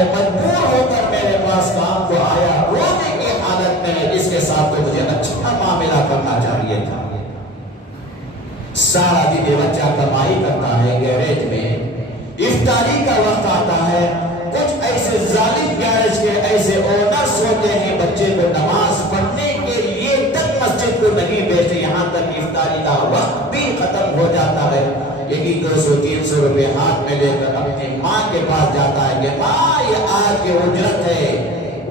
ہے مجبور ہو کر میرے پاس کام کو آیا رونے کی حالت میں، اس کے ساتھ تو مجھے اچھا معاملہ کرنا چاہیے تھا۔ سارا دن یہ بچہ کمائی کرتا ہے گیریج میں، افطاری کا وقت آتا ہے، کچھ ایسے ظالم گیریج کے ایسے اونرز ہوتے ہیں بچے کو نماز پڑھنے کے لیے تک مسجد کو نہیں بھیجتے، یہاں تک افطاری کا وقت بھی ختم ہو جاتا ہے، لیکن 200-300 روپے ہاتھ میں لے کر اپنی ماں کے پاس جاتا ہے کہ ماں یہ آج کی اجرت ہے۔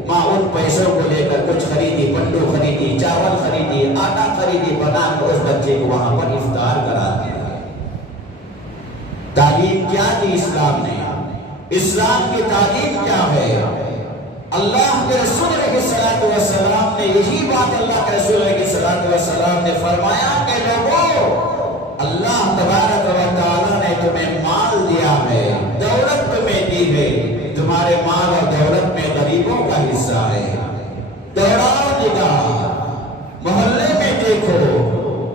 ماں ان پیسوں کو لے کر کچھ خریدی، پنڈو خریدی، چاول خریدی، آٹا خریدی، بنا کر اس بچے کو وہاں پر افطار کراتی ہے۔ تعلیم کیا دی اسلام نے؟ اسلام کی تعلیم کیا ہے؟ اللہ کے رسول علیہ السلام نے یہی بات اللہ کے رسول علیہ السلام نے فرمایا کہ لوگوں، اللہ تبارک و تعالیٰ نے تمہیں مال دیا ہے، دولت تمہیں دی ہے، تمہارے مال اور دولت میں غریبوں کا حصہ ہے۔ دوڑاؤ نگاہ، محلے میں دیکھو،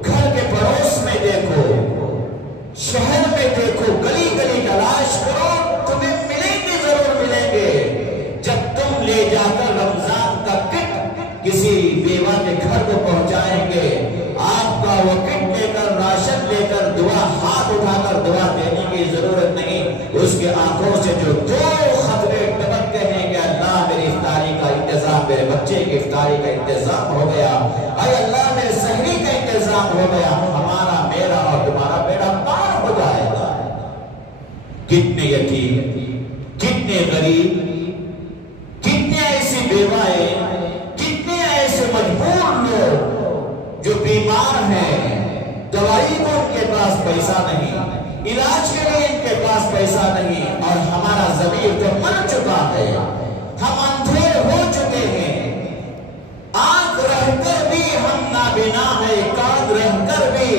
گھر کے پڑوس میں دیکھو، شہر میں دیکھو، گلی گلی تلاش کرو، تمہیں ملیں گے، ضرور ملیں گے۔ جب تم لے جا کر رمضان کا کٹ کسی بیوہ کے گھر کو پہنچائیں گے، آپ کا وہ کٹ لے کر، راشن لے کر، دعا ہاتھ اٹھا کر دعا دینے کی ضرورت نہیں، اس کے آنکھوں سے جو دو خطرے ٹپک کے ہیں کہ اللہ میری افطاری کا انتظام، میرے بچے کی افطاری کا انتظام ہو گیا، اے اللہ میرے سحری کا انتظام ہو گیا، ہمارا، میرا اور تمہارا بیڑا پار ہو جائے گا۔ کتنے یتیم، کتنے غریب، کتنے ایسی بیوائیں، کتنے ایسے مجبور لوگ جو بیمار ہیں، دوائی کو ان کے پاس پیسہ نہیں، علاج کے لیے ان کے پاس پیسہ نہیں، اور ہمارا ضمیر تو مر چکا ہے، ہم اندھے ہو چکے ہیں، آنکھ رہ کر بھی ہم نابینا ہے، کان رہ کر بھی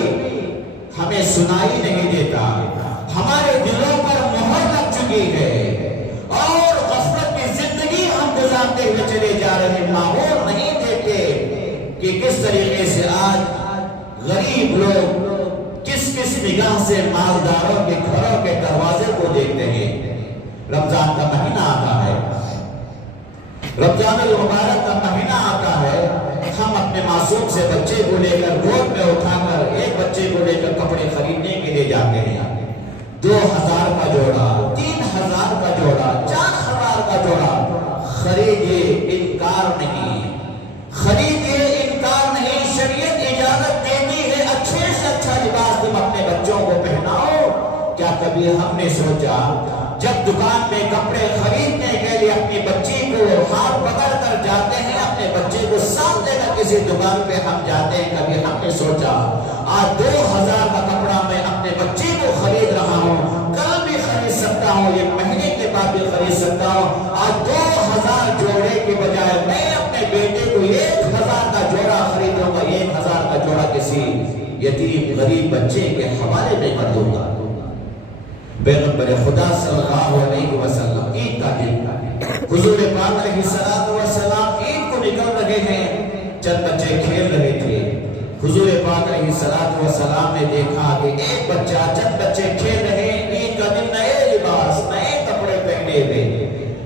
ہمیں سنائی نہیں دیتا، ہمارے دلوں پر مہر لگ چکی ہے، اور غفلت کی زندگی ہم گزارتے ہوئے چلے جا رہے ہیں، ماحول نہیں دیتے کہ کس طریقے سے آج غریب لوگ کس نگاہ سے مالداروں کے گھروں کے دروازے کو دیکھتے ہیں۔ رمضان کا مہینہ آتا ہے، رمضان المبارک کا مہینہ آتا ہے، ہم اپنے معصوم سے بچے کو لے کر گود میں اٹھا کر ایک بچے کو لے کر کپڑے خریدنے کے لیے جاتے ہیں، 2000 کا جوڑا، 3000 کا جوڑا، 4000 کا جوڑا، خریدیے، انکار نہیں، خریدیے، انکار نہیں، شریعت اجازت دیتی ہے، اچھے سے اچھا لباس تم اپنے بچوں کو پہناؤ۔ کیا کبھی ہم نے سوچا جب دکان میں کپڑے خریدنے کے لیے اپنی بچی کو ہاتھ پکڑ کر جاتے ہیں، اپنے بچے کو ساتھ لے کر کسی دکان پہ ہم جاتے ہیں، کبھی ہم نے سوچا آج 2000 کا کپڑا میں اپنے بچے کو خرید رہا ہوں، کل بھی خرید سکتا ہوں، ایک مہینے کے بعد بھی خرید سکتا ہوں، آج 2000 جوڑے کے بجائے میں اپنے بیٹے کو 1000 کا جوڑا خریدوں گا، 1000 کا جوڑا کسی یتیم غریب بچے کے حوالے میں کر دوں گا۔ پیغمبر خدا صلی اللہ علیہ وسلم عید کا دن، حضور پاک علیہ السلام عید کو نکل رہے ہیں، چند بچے کھیل رہے تھے، حضور پاک علیہ السلام نے دیکھا کہ ایک بچہ، چند بچے کھیل رہے ہیں، عید کا دن، نئے لباس، نئے کپڑے پہنے ہوئے،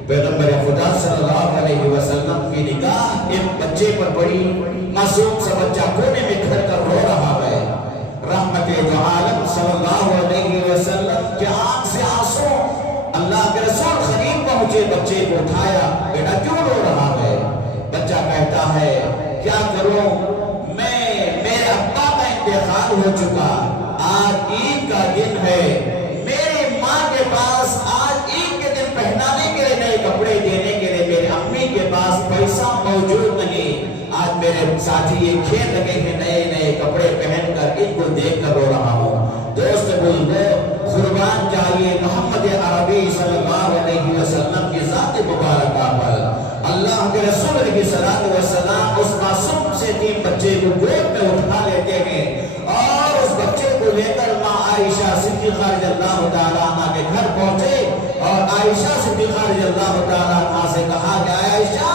پیغمبر خدا صلی اللہ علیہ وسلم کی نگاہ ایک بچے پر پڑی، معصوم سا بچہ کونے میں کھڑ کر رو رہا ہے، رحمت دو عالم صلی اللہ علیہ وسلم کے آنکھ سے آنسو، اللہ کے رسول قریب پہنچے، بچے کو اٹھایا، بیٹا کیوں رو رہا ہے؟ بچہ کہتا ہے کیا کروں، میرے ابا کا انتقال ہو چکا، آج عید کا دن ہے، میری ماں کے پاس آج عید کے دن پہنانے کے لیے نئے کپڑے دینے کے لیے میرے امی کے پاس پیسہ موجود نہیں، آج میرے ساتھی یہ کھیل لگے ہیں نئے نئے کپڑے پہن کر، ان کو دیکھ کر رو رہا ہوں۔ دوست بزرگوں، قربان جائیے محمد عربی صلی اللہ علیہ وسلم کی ذات مبارکہ پر، اللہ کے رسول علیہ السلام اس معصوم سے 3 بچے کو گود میں اٹھا لیتے ہیں، اور اس بچے کو لے کر ماں عائشہ صدیقہ رضی اللہ تعالیٰ عنہ کے گھر پہنچے، اور عائشہ صدیقہ رضی اللہ تعالیٰ عنہ سے کہا کہ عائشہ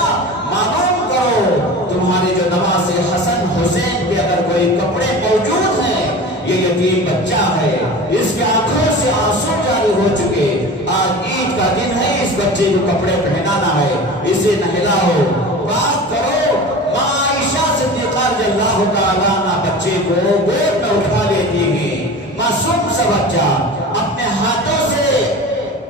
معلوم کرو تمہارے جو نواز حسن حسین کے اگر کوئی کپڑے موجود ہیں، یہ یتیم بچہ ہے، اس کے آنکھوں سے آنسو جاری ہو چکے، آج عید کا دن ہے، اس بچے بچے کو کپڑے پہنانا ہے، اسے نہلاؤ، بات کرو۔ ماں عائشہ صدیقہ رضی اللہ تعالیٰ عنہ بچے کو گود میں اٹھا لیتی ہیں، معصوم سا بچہ، اپنے ہاتھوں سے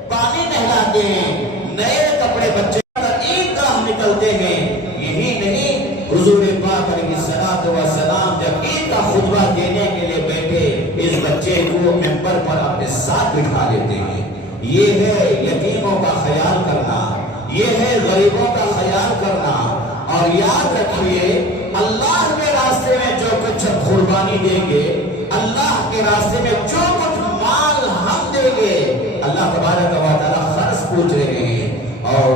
پانی نہلاتے ہیں، نئے کپڑے بچے عید گاہ نکلتے ہیں۔ یہی نہیں، حضور پاک علیہ الصلوۃ والسلام جب عید کا خطبہ دینے کے لیے بیٹھے، اس بچے کو منبر پر اپنے ساتھ بٹھا لیتے ہیں۔ یہ ہے یتیموں کا خیال کرنا، یہ ہے غریبوں کا خیال کرنا۔ اور یاد رکھیے، اللہ کے راستے میں جو کچھ قربانی دیں گے، اللہ کے راستے میں جو کچھ مال ہم دیں گے، اللہ تبارک و تعالی خرچ پوچھ رہے ہیں۔ اور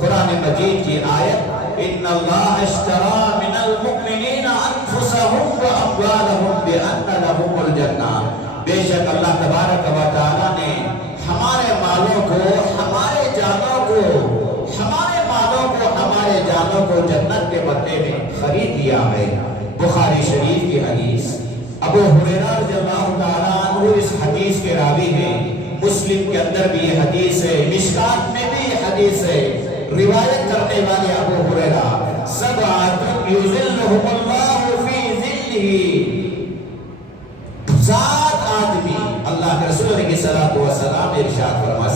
قرآن مجید کی آیت، ان اللہ اشترى من المؤمنین انفسهم واموالهم بان لهم الجنہ، بے شک اللہ تبارک و تعالی نے ہمارے مالوں کو، ہمارے جانوں کو، ہمارے جانوں کو جنت کے بدلے میں خرید لیا ہے۔ بخاری شریف کی حدیث، ابو ہریرہ رضی اللہ تعالیٰ عنہ اس حدیث کے راوی ہیں، مسلم کے اندر بھی یہ حدیث ہے، مشکات میں بھی یہ حدیث ہے۔ روایت کرنے والے ابو ہریرہ، سبعۃ یظلھم اللہ فی ظلہ، 7 آدمی، اللہ کے رسول علیہ الصلوۃ والسلام نے ارشاد فرمایا،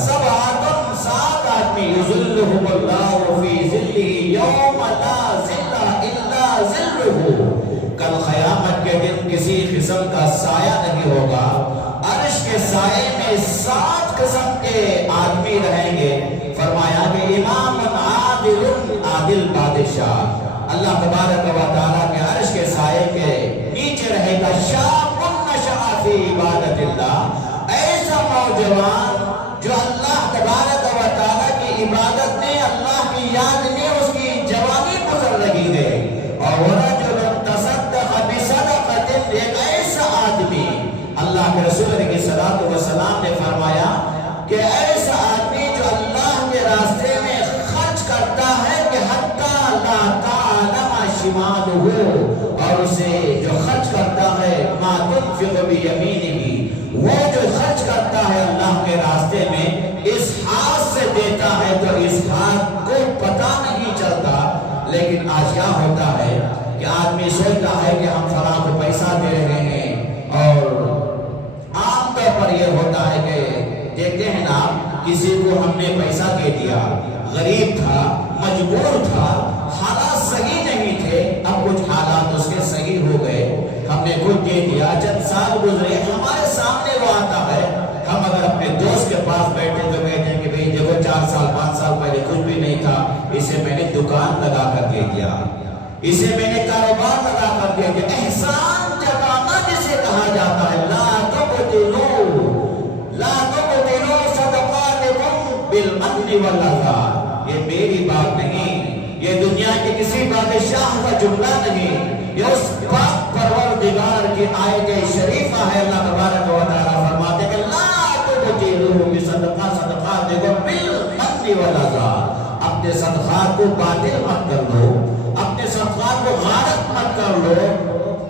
سات آدمی یظلھم اللہ فی ظلہ یوم لا ظل الا ظلہ، کل قیامت کے دن کسی قسم کا سایہ نہیں ہوگا، عرش کے سائے میں 7 قسم کے آدمی رہیں گے۔ فرمایا کہ امام عادل، عادل بادشاہ، اللہ تبارک و تعالیٰ کے عرش کے سائے کے نیچے رہے گا شاب نشأ فی عبادت اللہ، ایسا نوجوان جو اللہ تبارک و تعالیٰ کی عبادت میں، اللہ کی یاد میں اس کی جوانی گزر رہی ہے۔ اور ورجل تصدق بصدقۃ، ایک ایسا آدمی، اللہ کے رسول علیہ الصلوۃ والسلام نے فرمایا کہ ایسا آدمی جو اللہ کے راستے میں خرچ کرتا ہے کہ حتیٰ لا تعلم شمالہ، اور اسے جو خرچ کرتا ہے ما تنفق بیمینہ، وہ جو خرچ کرتا ہے اللہ کے راستے میں اس ہاتھ سے دیتا ہے تو اس ہاتھ کو پتہ نہیں چلتا۔ لیکن آج کیا ہوتا ہے کہ آدمی سوچتا ہے کہ ہم فلاں کو پیسہ دے رہے ہیں، اور عام طور پر یہ ہوتا ہے کہ دیکھتے ہیں نا، کسی کو ہم نے پیسہ دے دیا، غریب تھا، مجبور تھا، حالات صحیح نہیں تھے، اب کچھ حالات اس کے صحیح ہو گئے، ہم نے کچھ دے دیا، چند سال گزرے، ہمارے سامنے وہ آتا ہے، ہم اگر اپنے دوست کے پاس بیٹھے تو کہتے ہیں کہ بھئی دیکھو 4 سال 5 سال پہلے کچھ بھی نہیں تھا، اسے میں نے دکان لگا کر دے دیا، اسے میں نے کاروبار لگا کر دے دیا۔ احسان جتانا جسے کہا جاتا ہے، لا تبطلوا صدقاتکم بالمن والاذى، یہ میری بات نہیں، یہ دنیا کے کسی بادشاہ کا جملہ نہیں، یہ اس پاک پروردگار کی آیت شریفہ ہے۔ اللہ تبارک و تعالیٰ فرماتے ہیں کہ لا تبطلوا صدقاتکم بالمن والاذى، اپنے صدقات کو باطل مت کر لو، اپنے صدقات کو غارت مت کر لو،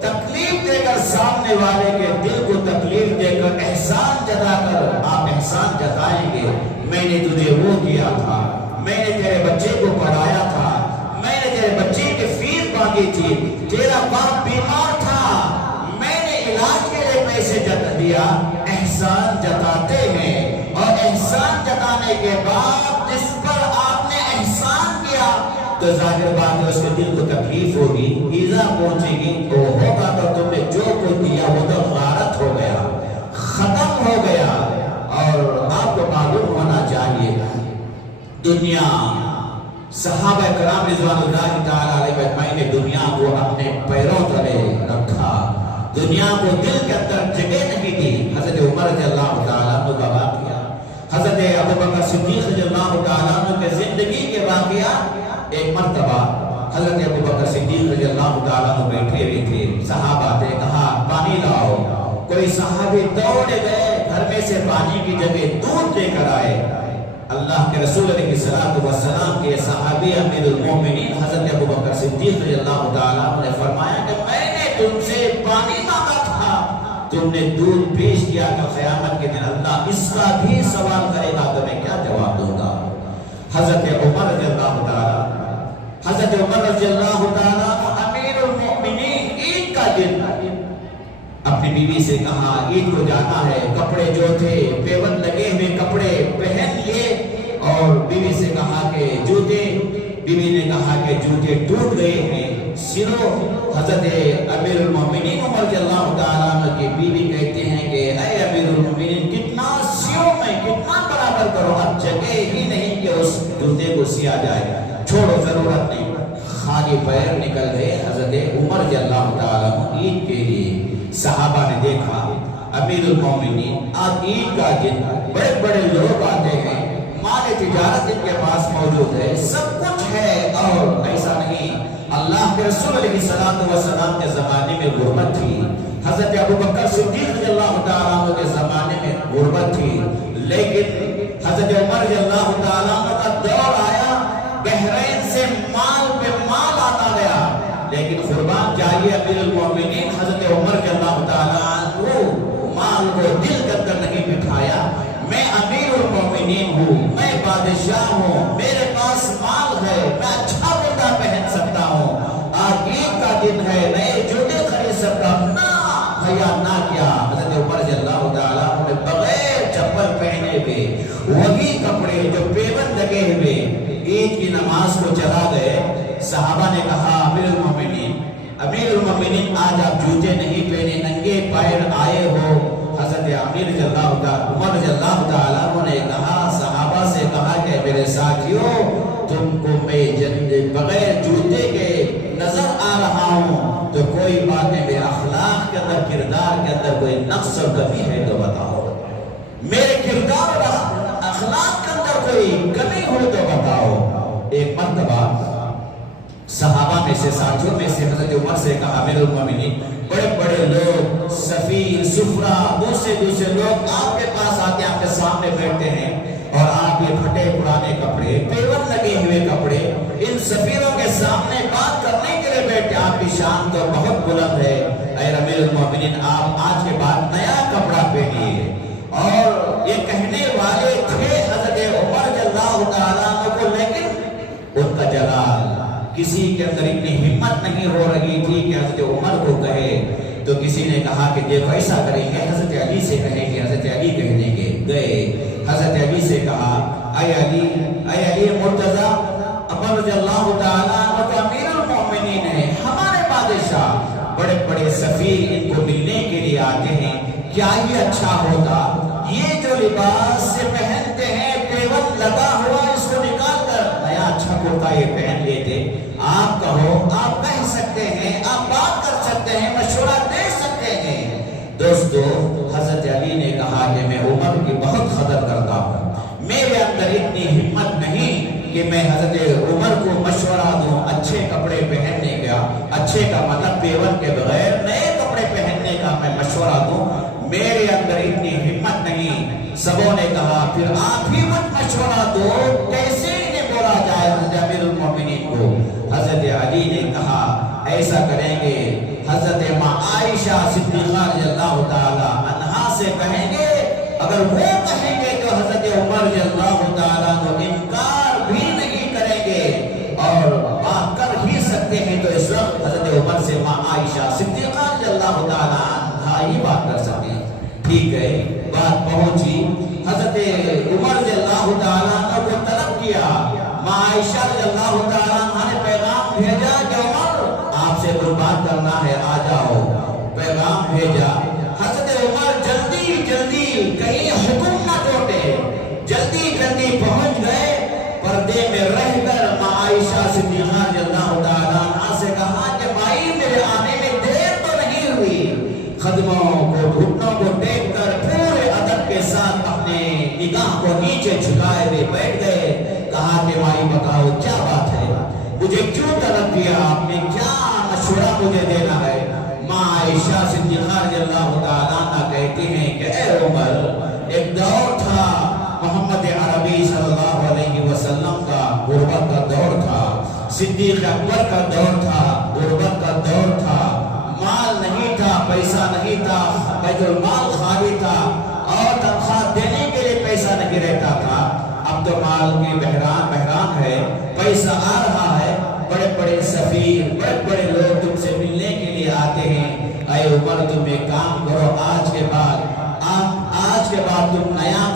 تکلیف دے کر سامنے والے کے دل کو تکلیف دے کر احسان جتا کر آپ احسان جتائیں گے، میں نے تجھے وہ کیا تھا، میں نے تیرے بچے کو پڑھایا تھا، میں نے تیرے بچے کی فیس مانگی تھی، تیرا باپ بیمار تھا، میں نے علاج کے لیے پیسے دیا۔ احسان جتاتے ہیں، اور احسان جتانے کے بعد جس پر آپ نے احسان کیا تو ظاہر بات ہے اس کے دل کو تکلیف ہوگی، ایذا پہنچے گی، تو ہوگا تو تم نے جو کچھ دیا وہ تو غارت ہو گیا، ختم ہو گیا۔ اور آپ کو معلوم ہونا چاہیے، دنیا، صحابہ کرام رضوان اللہ تعالیٰ علیہ اجمعین نے دنیا کو اپنے پیروں تلے رکھا، دنیا کو دل کے اندر جگہ نہیں دی۔ حضرت عمر رضی اللہ تعالیٰ عنہ کا واقعہ، حضرت ابوبکر صدیق رضی اللہ تعالیٰ عنہ کے زندگی کے واقعات، ایک مرتبہ حضرت ابوبکر صدیق رضی اللہ تعالیٰ عنہ بیٹھے ہوئے تھے، صحابہ نے کہا پانی لاؤ، کوئی صحابی دوڑے گئے، گھر میں سے پانی کی جگہ دودھ لے کر آئے۔ اللہ کے رسول علیہ السلام کے صحابی امیر المومنین حضرت ابوبکر صدیق رضی اللہ تعالیٰ عنہ نے فرمایا کہ میں نے تم سے پانی مانگا تھا، تم نے دودھ پیش کیا، کہ قیامت کے دن اللہ اس کا بھی سوال کرے گا تو میں کیا جواب دوں گا؟ حضرت عمر رضی اللہ تعالیٰ، حضرت عمر رضی اللہ تعالیٰ امیر المؤمنین عید کا دن اپنی بیوی سے کہا عید کو جانا ہے، کپڑے جو تھے پیون لگے ہوئے کپڑے پہن لیے، اور بیوی سے کہا کہ جوتے، بیوی نے کہا کہ جوتے ٹوٹ گئے ہیں سلو۔ حضرت امیر المؤمنین عمر رضی اللہ تعالیٰ عنہ کی بیوی کہتے ہیں کہ اے امیر المؤمنین کتنا سیو میں، کتنا برابر کرو، اب جگہ ہی نہیں کہ اس جوتے کو سیا جائے، چھوڑو ضرورت نہیں۔ خالی پیر نکل گئے حضرت عمر رضی اللہ تعالیٰ عنہ عید کے لیے۔ صحابہ نے دیکھا امیر المومنین آج عید کا دن، بڑے بڑے لوگ آتے ہیں، مال تجارت ان کے پاس موجود ہے، سب کچھ ہے، اور ایسا نہیں۔ اللہ کے رسول علیہ السلام کے زمانے میں غربت تھی، حضرت ابوبکر صدیق رضی اللہ تعالیٰ عنہ کے زمانے میں غربت تھی، لیکن حضرت عمر رضی اللہ تعالیٰ عنہ کا دور آیا، بحرین سے مال پہ مال آتا گیا، لیکن قربان جائیے امیر المومنین حضرت عمر رضی اللہ تعالیٰ عنہ مال کو دل کے اندر نہیں بٹھایا، میں امیر المومنین ہوں، میں بادشاہ ہوں، میرے پاس مال ہے، میں اچھا کپڑا پہن سکتا ہوں، آج عید کا دن ہے، نئے جوتے خرید سکتا ہوں، نہ بھیا نہ کیا۔ حضرت عمر رضی اللہ تعالیٰ عنہ بغیر چپل پہنے ہوئے وہی کپڑے جو پیون لگے ہوئے عید کی نماز کو چلا گئے۔ صحابہ نے کہا امیر المومنین آج آپ جوتے نہیں پہنے، ننگے پیر آئے ہو۔ حضرت عمر رضی اللہ تعالیٰ عنہ نے کہا، صحابہ سے کہا کہ میرے ساتھیوں تم کو میں بغیر جوتے کے نظر آ رہا ہوں تو کوئی بات نہیں، میرے اخلاق کے اندر، کردار کے اندر کوئی نقص اور کمی ہے تو بتاؤ، میرے کردار اور اخلاق کے اندر کوئی کمی ہو تو بتاؤ۔ ایک مرتبہ صحابہ میں سے، ساتھیوں میں سے حضرت عمر سے کہا امیر المومنین بڑے بڑے لوگ، سفیر، سفرہ، دوسرے لوگ آپ کے پاس آتے ہیں، آپ کے سامنے بیٹھتے ہیں، اور آپ یہ پھٹے پرانے کپڑے، پیون لگے ہوئے کپڑے ان سفیروں کے سامنے بات کرنے کے لیے بیٹھے، آپ کی شان تو بہت بلند ہے، اے امیر المومنین آپ آج کے بعد نیا کپڑا پہنیے۔ اور یہ کہنے والے تھے حضرت عمر رضی اللہ تعالیٰ عنہ کو، لیکن ان کا جلال، کسی کے اندر اتنی ہمت نہیں ہو رہی تھی کہ حضرت عمر کو کہے، تو کسی نے کہا کہ دیکھو ایسا کریں گے، حضرت علی سے کہیں گے، حضرت علی کہہ دیں گے۔ گئے حضرت علی سے کہا اے علی مرتضیٰ، عمر رضی اللہ تعالیٰ عنہ تو امیر المومنین ہے، ہمارے بادشاہ، بڑے بڑے سفیر ان کو ملنے کے لیے آتے ہیں، کیا یہ اچھا ہوتا یہ جو لباس سے پہنتے ہیں پیون لگا ہوا، اس کو نکال کر نیا اچھا کرتا یہ پہن لیتے؟ آپ کہو، آپ کہہ سکتے ہیں، آپ بات کر سکتے ہیں، مشورہ دے سکتے ہیں۔ دوستو حضرت علی نے کہا کہ میں عمر کی بہت قدر کرتا ہوں، میرے اندر اتنی ہمت نہیں کہ میں حضرت عمر کو مشورہ دوں اچھے کپڑے پہننے کا، اچھے کا مطلب پیون کے بغیر نئے کپڑے پہننے کا میں مشورہ دوں، میرے اندر اتنی ہمت نہیں۔ سبوں نے کہا پھر آپ ہی مت مشورہ دو، کیسے انہیں بولا جائے حضرت امیر المومنین کو؟ حضرت علی نے کہا ایسا کریں گے، حضرت ماں عائشہ صدیقہ رضی اللہ تعالی عنہا سے کہیں گے، اگر وہ کہیں گے تو حضرت عمر رضی اللہ تعالیٰ عنہ انکار بھی نہیں کریں گے، اور بات کر ہی سکتے ہیں تو اس وقت حضرت عمر سے ماں عائشہ صدیقہ رضی اللہ تعالیٰ عنہا ہی بات کر سکتے ہیں۔ ٹھیک ہے، بات پہنچی، حضرت عمر رضی اللہ تعالیٰ عنہ کو طلب کیا، ماں عائشہ رضی اللہ تعالیٰ عنہ نے پیغام بھیجا کہ عمر آپ سے کوئی بات کرنا ہے، آ جاؤ، پیغام بھیجا۔ حضرت عمر جلدی کہیں حکم نہ ٹوٹے، جلدی پہنچ گئے، پردے میں رہ کر ماں عائشہ صدیقہ رضی اللہ تعالیٰ عنہ سے کہا کہ بھائی میرے آنے میں دیر تو نہیں ہوئی؟ خدموں کو، گھٹنوں کو ٹیک کر پورے ادب کے ساتھ اپنے نگاہ کو نیچے جھکائے ہوئے بیٹھ گئے۔ کہا کہ بھائی بتاؤ کیا بات ہے، مجھے کیوں طلب کیا آپ نے، کیا مشورہ مجھے دینا ہے؟ ماں عائشہ صدیقہ رضی اللہ تعالیٰ عنہ کہتی ہیں کہ اے عمر، ایک دور تھا محمد عربی صلی اللہ علیہ وسلم کا غربت کا دور تھا، صدیق اکبر کا دور تھا، غربت کا دور تھا، مال نہیں تھا، پیسہ نہیں تھا، بیت المال خالی تھا، اور تنخواہ دینے کے لیے پیسہ نہیں رہتا تھا۔ اب تو مال کی بحران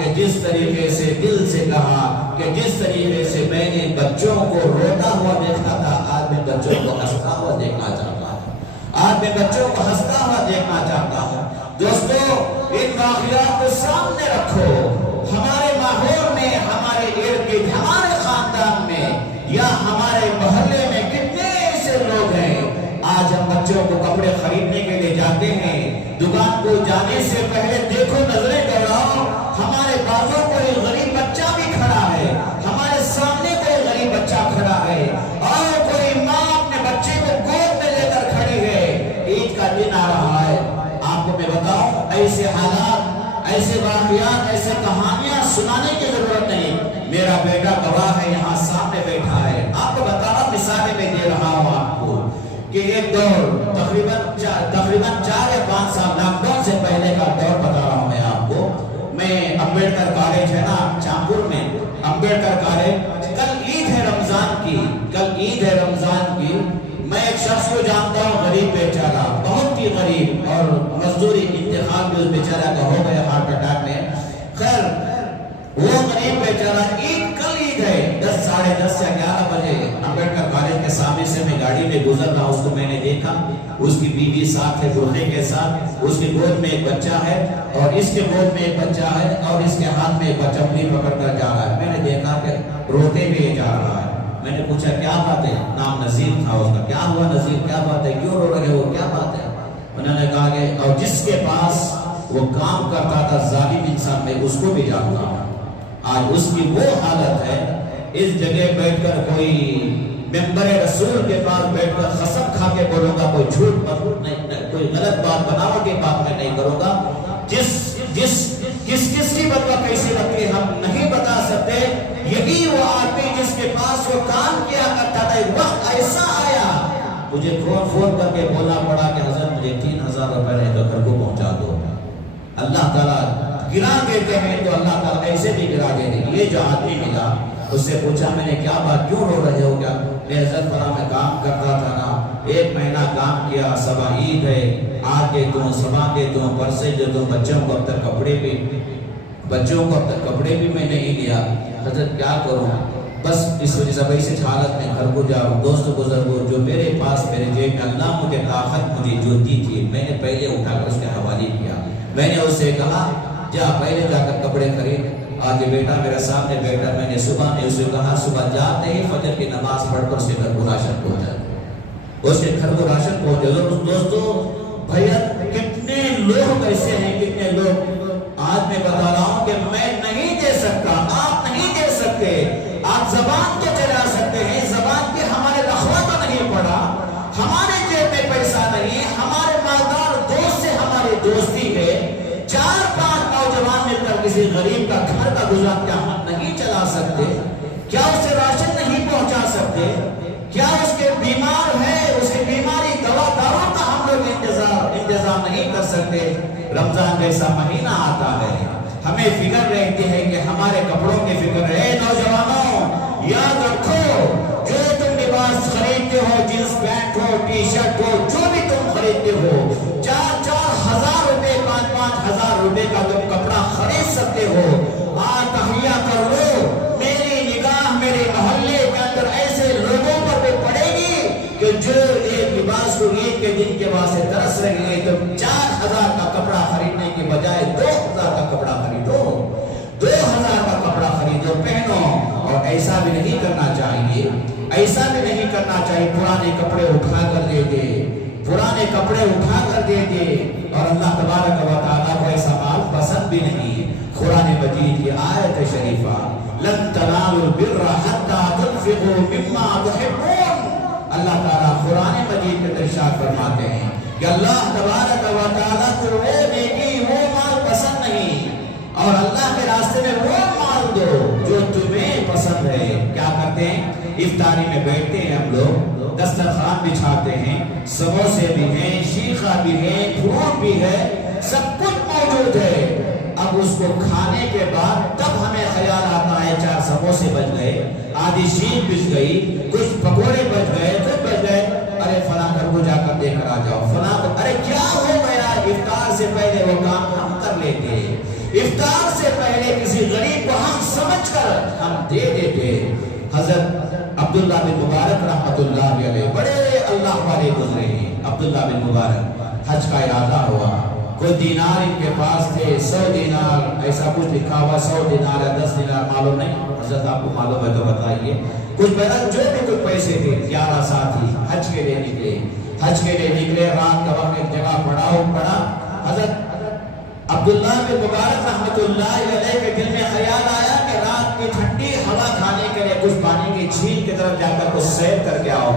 کہ جس طریقے سے دل سے کہا کہ جس طریقے سے میں نے بچوں کو روتا ہوا دیکھا تھا، آج میں بچوں کو ہنستا ہوا دیکھنا چاہتا ہوں، آج میں بچوں کو ہنستا ہوا دیکھنا چاہتا ہوں۔ دوستو ان واقعات کو سامنے رکھو، ہمارے ماحول میں، ہمارے ارد گرد، ہمارے خاندان میں یا ہمارے محلے میں کتنے ایسے لوگ ہیں آج ہم بچوں کو کپڑے خریدنے کے لیے جاتے ہیں، دکان کو جانے سے پہلے دیکھو، نظریں دوڑاؤ، ہمارے بازوں پر ایک غریب بچہ بھی کھڑا ہے، ہمارے سامنے کوئی غریب بچہ کھڑا ہے، اور کوئی ماں اپنے بچے کو گود میں لے کر کھڑی ہے۔ عید کا دن آ رہا ہے، آپ کو میں بتاؤں ایسے حالات، ایسے واقعات، ایسے کہانیاں سنانے کی ضرورت نہیں، میرا بیٹا گواہ ہے، یہاں سامنے بیٹھا ہے، آپ کو بتا رہا ہوں، مثالیں میں دے رہا ہوں آپ کو کہ ایک دور تقریباً 4 یا 5 سال لاک ڈاؤن سے پہلے کا دور بتا رہا ہوں میں آپ کو۔ میں امبیڈکر کالج ہے نا چانپور میں، امبیڈکر کالج، کل عید ہے رمضان کی، کل عید ہے رمضان کی، میں ایک شخص کو جانتا ہوں، غریب بیچارہ، بہت ہی غریب، اور مزدوری انتخاب بھی اس بیچارہ کا ہو گیا ہارٹ اٹیک میں۔ خیر وہ غریب بیچارہ، کل عید ہے، 10 ساڑھے 10 سے 11 بجے امبیڈکر کالج کے سامنے سے میں گاڑی میں گزر رہا، اس کو میں نے دیکھا، اس کی بیوی ساتھ ہے دولہے کے ساتھ، اس کی گود میں ایک بچہ ہے اور اس کے گود میں ایک بچہ ہے اور اس کے ہاتھ میں ایک بچہ چپلی پکڑ کر جا رہا ہے۔ میں نے دیکھا کہ روتے ہوئے جا رہا ہے، میں نے پوچھا کیا بات ہے، نام نذیر تھا اس کا، کیا ہوا نذیر، کیا بات ہے، کیوں رو رہے ہو، کیا بات ہے؟ انہوں نے کہا کہ اور جس کے پاس وہ کام کرتا تھا ظالم انسان، میں اس کو بھی جانتا ہوں، آج اس کی وہ حالت ہے، اس جگہ بیٹھ کر کوئی ممبر رسول کے پاس بیٹھ کر قسم کھا کے بولوں گا، کوئی جھوٹ کوئی غلط بات بناوٹی بات میں نہیں کروں گا، کس کی بدوا کیسے لگتی ہے ہم نہیں بتا سکتے، یہی وہ آدمی جس کے پاس وہ کام کیا کرتا تھا، ایک وقت ایسا آیا مجھے فون کر کے بولنا پڑا کہ حضرت مجھے 3000 روپے نہیں تو گھر کو پہنچا دو۔ اللہ تعالیٰ گرا دیتے ہیں تو اللہ تعالیٰ ایسے بھی گرا دیتے ہیں۔ یہ جو آدمی ملا، اس سے پوچھا میں نے کیا بات، کیوں رو رہے ہو، کیا میں حضرت فلاں میں کام کرتا تھا نا، 1 مہینہ کام کیا، صبح عید ہے، آج دے دوں، صبح دے دوں، پرسے دے دوں، بچوں کو اب تک کپڑے بھی میں نہیں لیا، حضرت کیا کروں، بس اس وجہ سے ویسے حالت میں گھر کو جا رہا ہوں۔ دوست بزرگوں، جو میرے پاس میرے جیب میں اللہ مجھے طاقت مجھے جو دی تھی، میں نے پہلے اٹھا کر اس کے حوالے کیا، میں نے اسے کہا جا پہلے جا کر کپڑے خرید، آج بیٹا میرے سامنے بیٹا، میں نے صبح نے اسے کہا صبح جاتے ہی فجر کی نماز پڑھ کر اسے گھر کو راشن پہنچا، اس کے گھر کو راشن پہنچا۔ دوستو بھیا کتنے لوگ ایسے ہیں، کتنے لوگ، آج میں بتا رہا ہوں کہ میں نہیں دے سکتا، آپ نہیں دے سکتے، آپ زبان تو چلا سکتے ہیں، زبان کے ہمارے لخوا تو نہیں پڑا، ہمارے جیب میں پیسہ نہیں، ہمارے مالدار دوست سے ہماری دوستی ہے، 4-5 نوجوان مل کر کسی غریب کا گھر کا گزارا کیا ہم نہیں چلا سکتے؟ کیا اسے راشن نہیں پہنچا سکتے؟ کیا اس کے بیمار ہے، اس کی بیماری دوا داروں کا ہم لوگ انتظام نہیں کر سکتے؟ رمضان جیسا مہینہ آتا ہے، ہمیں فکر رہتی ہے کہ ہمارے کپڑوں کی فکر ہے۔ نوجوانوں یاد رکھو، جو تم لباس خریدتے ہو، جینس پینٹ ہو، ٹی شرٹ ہو، جو بھی تم خریدتے ہو، 4-4 ہزار روپے، 5-5 ہزار روپے کا تم کپڑا خرید سکتے ہو، آج تہیا کر لو، میری نگاہ میرے محلے کے اندر ایسے لوگوں پر بھی پڑے گی کہ جو ایک لباس کو عید کے دن کے واسطے ترس رہے ہیں، تم 4000 کا کپڑا خریدنے کے بجائے 2000 کا کپڑا خریدو، 2000 کا کپڑا خریدو، پہنو۔ اور ایسا بھی نہیں کرنا چاہیے، ایسا بھی نہیں کرنا چاہیے پرانے کپڑے اٹھا کر دے دے، پرانے کپڑے اٹھا کر دے دے، اور اللہ تبارک و تعالیٰ کو ایسا مال پسند بھی نہیں۔ قرآن مجید کی آیت شریفہ لن تنالوا البر حتى تنفقوا مما تحبون، اللہ تعالیٰ قرآن مجید کے ارشاد فرماتے ہیں کہ اللہ تبارک و تعالیٰ کو وہ نیکی، وہ مال پسند نہیں، اور اللہ کے راستے میں وہ مال دو جو تمہیں پسند ہے۔ کیا کرتے ہیں؟ افطاری میں بیٹھتے ہیں ہم لوگ، دسترخوان بچھاتے ہیں، سموسے بھی ہیں، شیخہ بھی ہے، فروٹ بھی ہے، سب کچھ موجود ہے۔ اب اس کو کھانے کے بعد تب ہمیں خیال آتا ہے 4 سموسے بچ گئے، آدھی شیخ بچ گئی، کچھ پکوڑے بچ گئے، کچھ بچ گئے، ارے فلاں گھر کو جا کر دے کر آ جاؤ، فلاں ارے کیا ہو گیا؟ افطار سے پہلے وہ کام ہم کر لیتے، افطار سے پہلے کسی دے دیتے. حضرت عبداللہ بن مبارک رحمت اللہ علیہ بڑے اللہ والے گزرے ہیں. عبداللہ بن مبارک حج کا ارادہ ہوا, کوئی دینار ان کے پاس تھے, 100 دینار ایسا کچھ لکھا ہوا, 100 دینار یا 10 دینار معلوم نہیں. حضرت آپ کو معلوم ہے تو بتائیے. کچھ بہرحال جو بھی کچھ پیسے تھے, 11 ساتھی حج کے لیے نکلے. حج کے لیے نکلے, رات کا وقت ایک جگہ پڑا. حضرت عبداللہ بن مبارک رحمت اللہ علیہ کے دل میں خیال آیا کہ رات کی ٹھنڈی ہوا کھانے کے لیے کچھ پانی کی جھیل کی طرف جا کر کچھ سیر کر کے آؤ.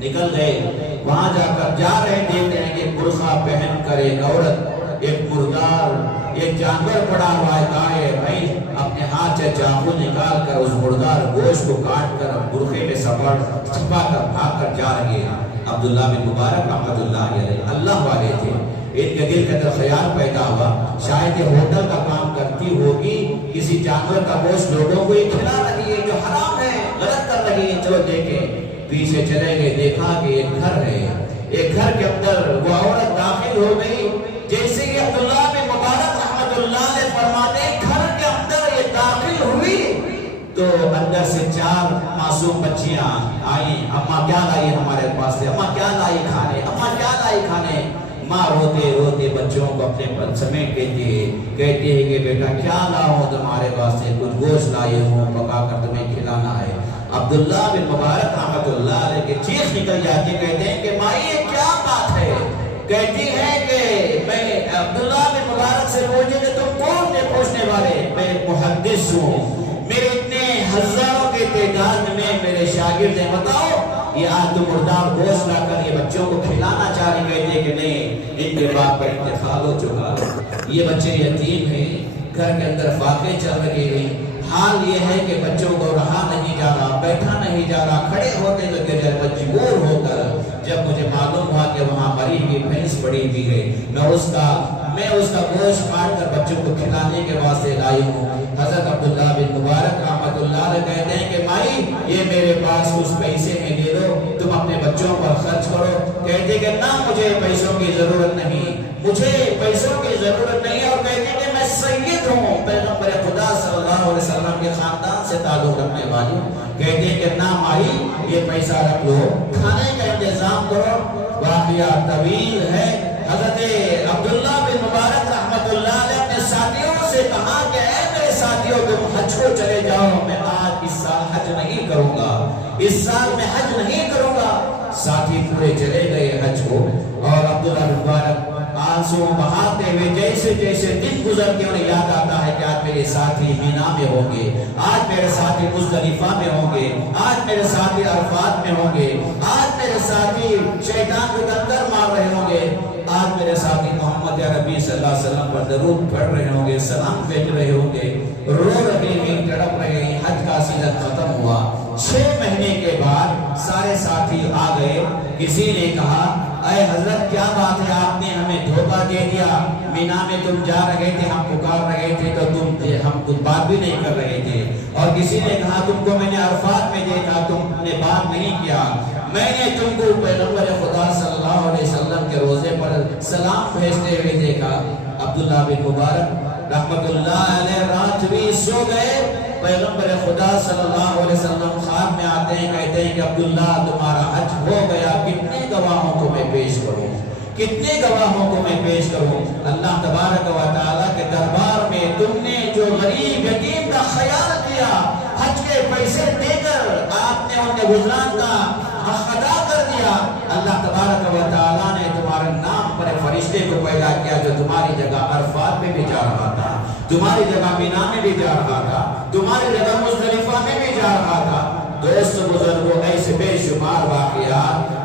نکل گئے, وہاں جا کر جا رہے, دیکھتے ہیں کہ برقع پہن کر ایک عورت, ایک مردار, ایک جانور پڑا ہوا ہے گائے بھائی, اپنے ہاتھ سے چاقو نکال کر اس مردار گوشت کو کاٹ کر برقعے میں چھپا کر بھاگ کر جا رہے ہیں. عبداللہ بن مبارک رحمت اللہ علیہ اللہ والے تھے. ان کے دل کے اندر خیال پیدا ہوا شاید یہ ہوٹل کا کام کرتی ہوگی, کسی جانور کا گوشت لوگوں کو یہ کھلا رہی ہے جو حرام ہے, غلط کر رہی ہے. چلو دیکھیں, پیچھے چلے گئے, دیکھا کہ ایک گھر ہے. ایک گھر کے اندر وہ عورت داخل ہو گئی. جیسے ہی عبداللہ بن مبارک رحمت اللہ علیہ فرماتے ہیں گھر کے اندر یہ داخل ہوئی تو اندر سے 4 معصوم بچیاں آئیں. اماں کیا لائی ہمارے پاس سے, اماں کیا لائی کھانے, اماں کیا لائی کھانے. ماں روتے روتے بچوں کو اپنے پر سمیٹ کہتی ہے کہ بیٹا کیا لاؤں تمہارے پاس سے, کچھ گوشت لائے ہوں پکا کر تمہیں کھلانا ہے. عبداللہ بن مبارک رحمت اللہ علیہ کے چیخ نکل جاتی, کہتے ہیں کہ ماں یہ کیا بات ہے. کہتی ہے کہ میں عبداللہ بن مبارک سے پوچھے کہ تم کون تھے پوچھنے والے. میں محدث ہوں, میرے اتنے ہزاروں کے تعداد میں میرے شاگرد ہیں, بتاؤ یہ آج تو مردار گوشت لا کر یہ بچوں کو کھلانا چاہ رہی. کہتے کہ نہیں, ان کے باپ کا انتقال ہو چکا, یہ بچے یتیم ہیں, گھر کے اندر فاقے چل رہے ہیں. حال یہ ہے کہ بچوں کو رہا نہیں جا رہا, بیٹھا نہیں جا رہا, کھڑے ہوتے تو مجبور ہو کر جب مجھے معلوم ہوا کہ وہاں مری ہوئی بھینس پڑی ہوئی ہے, میں اس کا گوشت کاٹ کر بچوں کو کھلانے کے واسطے لائی ہوں. حضرت عبداللہ بن مبارک رحمت اللہ علیہ کہتے ہیں کہ مائی یہ میرے پاس کچھ پیسے ہیں, لے لو, تم اپنے بچوں پر خرچ کرو. کہتے کہ نہ مجھے پیسوں کی ضرورت نہیں, مجھے پیسوں کی ضرورت نہیں. اور کہتے کہ میں سید ہوں, پیغمبر خدا صلی اللہ علیہ وسلم کے خاندان سے تعلق رکھنے والی ہوں. کہتے ہیں کہ نہ مائی یہ پیسہ رکھ لو, کھانے کا انتظام کرو. واقعہ طویل ہے. حضرت عبداللہ بن مبارک رحمت اللہ علیہ اپنے ساتھیوں سے کہا کہ اے میرے ساتھیوں تم حج کو چلے جاؤ, میں آج اس سال حج نہیں کروں گا, اس سال میں حج نہیں کروں گا. ساتھی پورے چلے گئے حج کو, اور عبداللہ بن مبارک آنسو بہاتے ہوئے جیسے جیسے دن گزر کے انہیں یاد آتا ہے کہ آج میرے ساتھی مینا میں ہوں گے, آج میرے ساتھی مزدلفہ میں ہوں گے, آج میرے ساتھی عرفات میں ہوں گے, آج میرے ساتھی شیطان کو ٹکر مار رہے ہوں گے, آج میرے ساتھی محمد عربی صلی اللہ علیہ وسلم پر درود پڑھ رہے ہوں گے, سلام بھیج رہے ہوں گے, رو رہے ہیں, تڑپ رہے ہیں. حج کا سیزن ختم ہوا. 6 مہینے کے بعد سارے ساتھی آ گئے. کسی نے کہا اے حضرت کیا بات ہے, آپ نے ہمیں دھوکہ دے دیا, مینا میں تم جا رہے تھے, ہم پکار رہے تھے تو ہم کچھ بات بھی نہیں کر رہے تھے. اور کسی نے کہا تم کو میں نے عرفات میں دیکھا, تم نے بات نہیں کیا, میں نے تم کو پیغمبر خدا صلی اللہ علیہ وسلم کے روزے پر سلام بھیجتے ہوئے دیکھا. عبداللہ بن مبارک رحمت اللہ علیہ رات بھی سو گئے. پیغمبر خدا صلی اللہ علیہ وسلم خواب میں آتے ہیں, کہتے ہیں کہ عبداللہ تمہارا حج ہو گیا, کتنے گواہوں کو میں پیش کروں, کتنے گواہوں کو میں پیش کروں. اللہ تبارک و تعالیٰ کے دربار میں تم نے جو غریب یتیم کا خیال کیا, حج کے پیسے دے کر آپ نے ان کے گزران کا حق ادا کر دیا. اللہ تبارک و تعالیٰ نے تمہارے نام پر فرشتے کو پیدا کیا جو تمہاری جگہ عرفات میں بھی جا رہا تھا, تمہاری جگہ مینا میں بھی جا رہا تھا, تمہاری جگہ مزدلفہ میں بھی جا رہا تھا. دوست بزرگوں ایسے بے شمار واقعات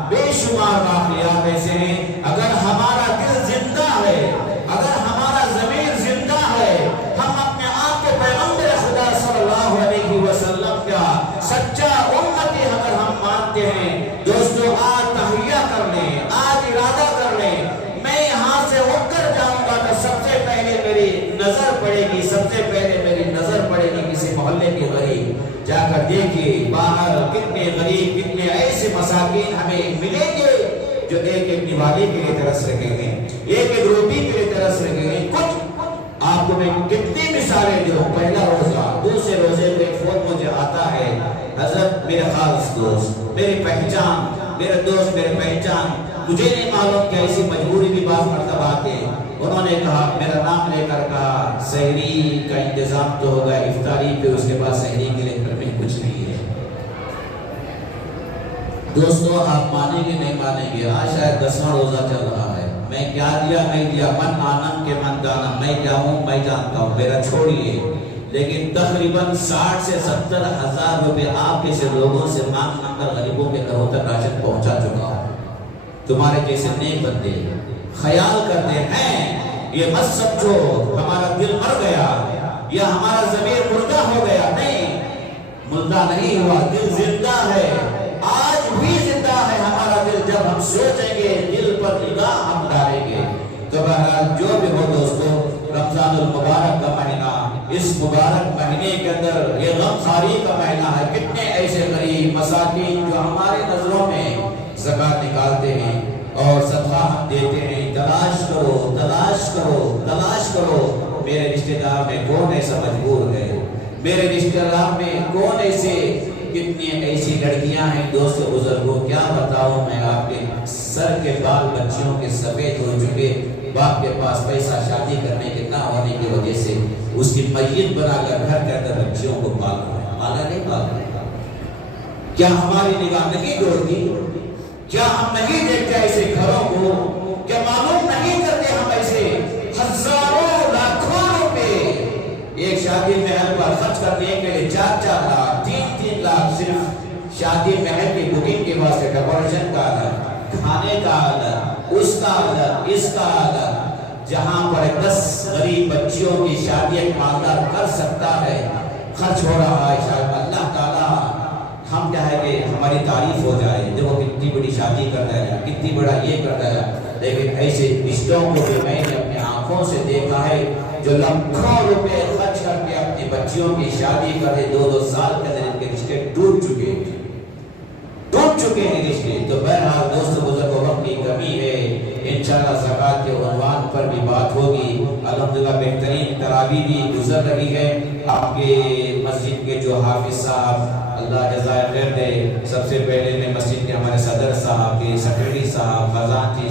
ایسے ہیں. اگر ہمارا دل زندہ ہے, اگر ہمارا ضمیر زندہ ہے, ہم اپنے آپ کو پیغمبر خدا صلی اللہ علیہ وسلم کا سچا امتی اگر ہم مانتے ہیں, دوستو آج تہیہ کر لیں, آج ارادہ کر لیں, میں یہاں سے اٹھ کر جاؤں گا تو سب سے پہلے میری نظر پڑے گی, سب سے پہلے میری نظر پڑے گی کسی محلے کے غریب. جا کر دیکھیے باہر کتنے غریب, کتنے ایسے مساکین ہمیں ملیں گے جو ایک ایک نوالی کے لیے ترس رہے ہیں, ایک ایک روٹی کے لیے ترس رہے ہیں. کچھ آپ کو میں کتنی مثالیں دوں. پہلا روزہ، دوسرے روزے میں فون مجھے آتا ہے، حضرت میرے خاص دوست، میری پہچان، میرے دوست میرے پہچان، مجھے نہیں معلوم کہ ایسی مجبوری بھی بعض مرتبہ آتے. انہوں نے کہا، میرا نام لے کر کہا سحری کا انتظام تو ہوگا افطاری پہ، اس کے بعد سحری کے لیے گھر میں کچھ نہیں ہے. دوستو آپ مانیں گے نہیں مانیں گے، آج شاید 10واں روزہ چل رہا ہے. میں کیا دیا نہیں دیا، من آنند کے من گانا، میں کیا ہوں میں جانتا ہوں، میرا چھوڑیے. لیکن تقریباً 60 سے 70 ہزار روپے آپ جیسے لوگوں سے مانگ مانگ کر غریبوں کے گھروں تک راشن پہنچا چکا ہوں. تمہارے جیسے نیک بندے خیال کرتے ہیں، یہ مت سمجھو ہمارا دل مر گیا یا ہمارا ضمیر مردہ ہو گیا. نہیں، مردہ نہیں ہوا، دل زندہ ہے، آج بھی زندہ ہے ہمارا دل. جب ہم سوچیں گے دل پر نگاہ ہم ڈالیں گے. تو بہرحال جو بھی ہو دوستو، رمضان المبارک کا مہینہ، اس مبارک مہینے کے اندر یہ غمخواری کا مہینہ ہے. کتنے ایسے غریب مساکین جو ہمارے نظروں میں زکوٰۃ نکالتے ہیں اور صدقہ ہم دیتے ہیں. تلاش کرو تلاش کرو تلاش کرو. میرے رشتہ دار میں کون ایسا مجبور ہے؟ میرے رشتہ دار میں کون ایسے، کتنی ایسی لڑکیاں ہیں دوست بزرگوں، کیا بتاؤں میں آپ کے سر کے بال بچیوں کے سفید ہو چکے، باپ کے پاس پیسہ شادی کرنے کے نہ ہونے کی وجہ سے اس کی میت بنا کر گھر کے اندر بچیوں کو پال رہے ہیں. پالا نہیں پال رہے؟ کیا ہماری نگاہ نہیں دوڑتی؟ کیا ہم نہیں دیکھتے ایسے گھروں کو؟ کیا معلوم نہیں کرتے ہم ایسے ہزاروں لاکھوں روپے ایک شادی محل پر خرچ کرنے کے لیے 4-4 لاکھ 3-3 لاکھ صرف شادی محل کی بکنگ کے واسطے، ڈیکوریشن کا الگ، کھانے کا الگ، اس کا الگ، اس کا الگ. جہاں پر 10 غریب بچیوں کی شادی ایک مالدار کر سکتا ہے، خرچ ہو رہا ہے. شاید اللہ تعالیٰ ہم کیا ہے کہ ہماری تعریف ہو جائے، دیکھو کتنی بڑی شادی کرتا ہے، کتنی بڑا یہ کرتا ہے. لیکن ایسے رشتوں کو بھی میں نے اپنے آنکھوں سے دیکھا ہے جو لاکھوں روپے خرچ کر کے اپنی بچیوں کی شادی کرے، 2-2 سال کے اندر ان کے رشتے ٹوٹ چکے ہیں رشتے. تو بہرحال دوست بزرگوں، وقت کی کمی ہے، انشاءاللہ زکوٰۃ کے عنوان پر بھی بات ہوگی. الحمدللہ بہترین تراویح بھی گزر رہی ہے. آپ کے مسجد کے جو حافظ صاحب، اللہ جزائے خیر دے، سب سے پہلے میں مسجد کے ہمارے صدر صاحب کے سیکرٹری صاحب، خزانچی